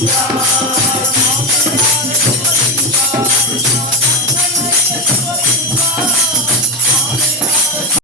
Música